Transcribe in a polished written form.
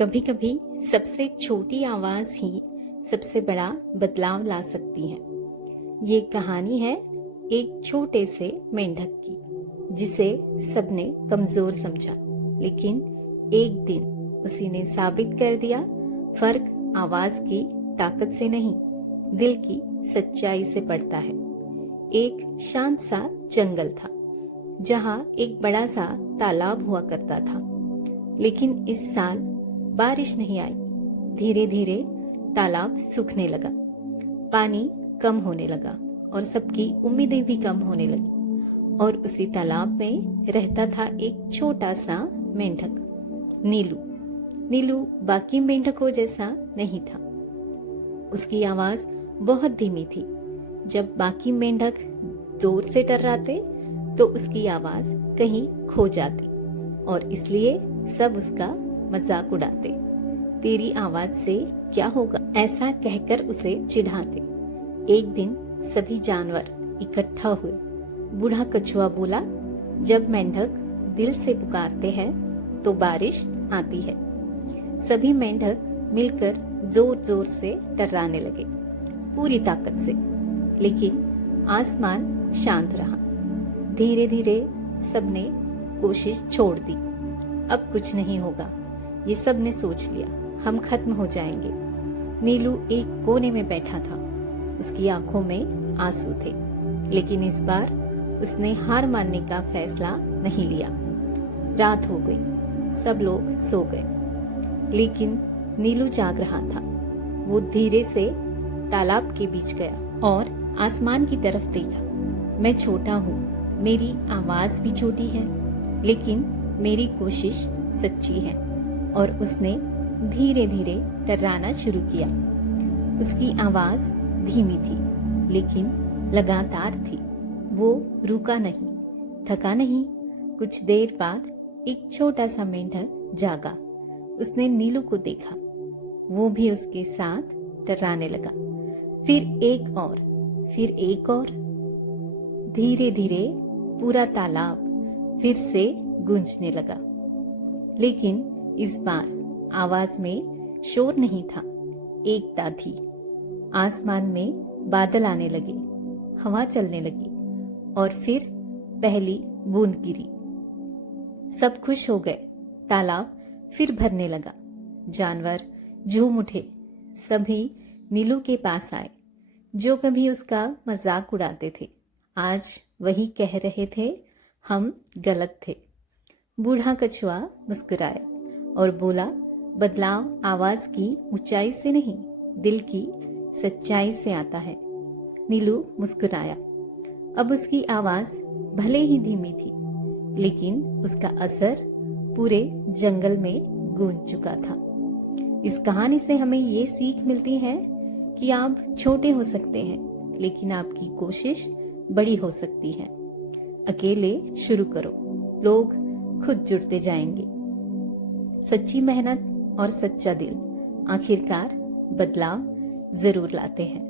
कभी कभी सबसे छोटी आवाज ही सबसे बड़ा बदलाव ला सकती है। ये कहानी है एक छोटे से मेंढक की, जिसे सबने कमजोर समझा, लेकिन एक दिन उसी ने साबित कर दिया, फर्क आवाज की ताकत से नहीं, दिल की सच्चाई से पड़ता है। एक शांत सा जंगल था, जहाँ एक बड़ा सा तालाब हुआ करता था। लेकिन इस साल बारिश नहीं आई। धीरे धीरे तालाब सूखने लगा, पानी कम होने लगा और सबकी उम्मीदें भी कम होने लगी। और उसी तालाब में रहता था एक छोटा सा मेंढक, नीलू। नीलू बाकी मेंढकों जैसा नहीं था। उसकी आवाज बहुत धीमी थी। जब बाकी मेंढक जोर से टर्राते तो उसकी आवाज कहीं खो जाती और इसलिए सब उसका मजाक उड़ाते। तेरी आवाज से क्या होगा, ऐसा कहकर उसे चिढ़ाते। एक दिन सभी जानवर इकट्ठा हुए। बूढ़ा कछुआ बोला, जब मेंढक दिल से पुकारते हैं तो बारिश आती है। सभी मेंढक मिलकर जोर जोर से टर्राने लगे, पूरी ताकत से। लेकिन आसमान शांत रहा। धीरे धीरे सबने कोशिश छोड़ दी। अब कुछ नहीं होगा, ये सब ने सोच लिया, हम खत्म हो जाएंगे। नीलू एक कोने में बैठा था। उसकी आंखों में आंसू थे, लेकिन इस बार उसने हार मानने का फैसला नहीं लिया। रात हो गई, सब लोग सो गए, लेकिन नीलू जाग रहा था। वो धीरे से तालाब के बीच गया और आसमान की तरफ देखा। मैं छोटा हूँ, मेरी आवाज भी छोटी है, लेकिन मेरी कोशिश सच्ची है। और उसने धीरे धीरे टर्राना शुरू किया। उसकी आवाज धीमी थी, लेकिन लगातार थी। वो रुका नहीं, थका नहीं। कुछ देर बाद एक छोटा सा मेंढक जागा। उसने नीलू को देखा, वो भी उसके साथ टर्राने लगा। फिर एक और, फिर एक और। धीरे धीरे पूरा तालाब फिर से गूंजने लगा, लेकिन इस बार आवाज में शोर नहीं था, एकता थी। आसमान में बादल आने लगे, हवा चलने लगी और फिर पहली बूंद गिरी। सब खुश हो गए। तालाब फिर भरने लगा। जानवर झूम उठे। सभी नीलू के पास आए, जो कभी उसका मजाक उड़ाते थे। आज वही कह रहे थे, हम गलत थे। बूढ़ा कछुआ मुस्कुराया और बोला, बदलाव आवाज की ऊंचाई से नहीं, दिल की सच्चाई से आता है। नीलू मुस्कुराया। अब उसकी आवाज भले ही धीमी थी, लेकिन उसका असर पूरे जंगल में गूंज चुका था। इस कहानी से हमें ये सीख मिलती है कि आप छोटे हो सकते हैं, लेकिन आपकी कोशिश बड़ी हो सकती है। अकेले शुरू करो, लोग खुद जुड़ते जाएंगे। सच्ची मेहनत और सच्चा दिल आखिरकार बदलाव जरूर लाते हैं।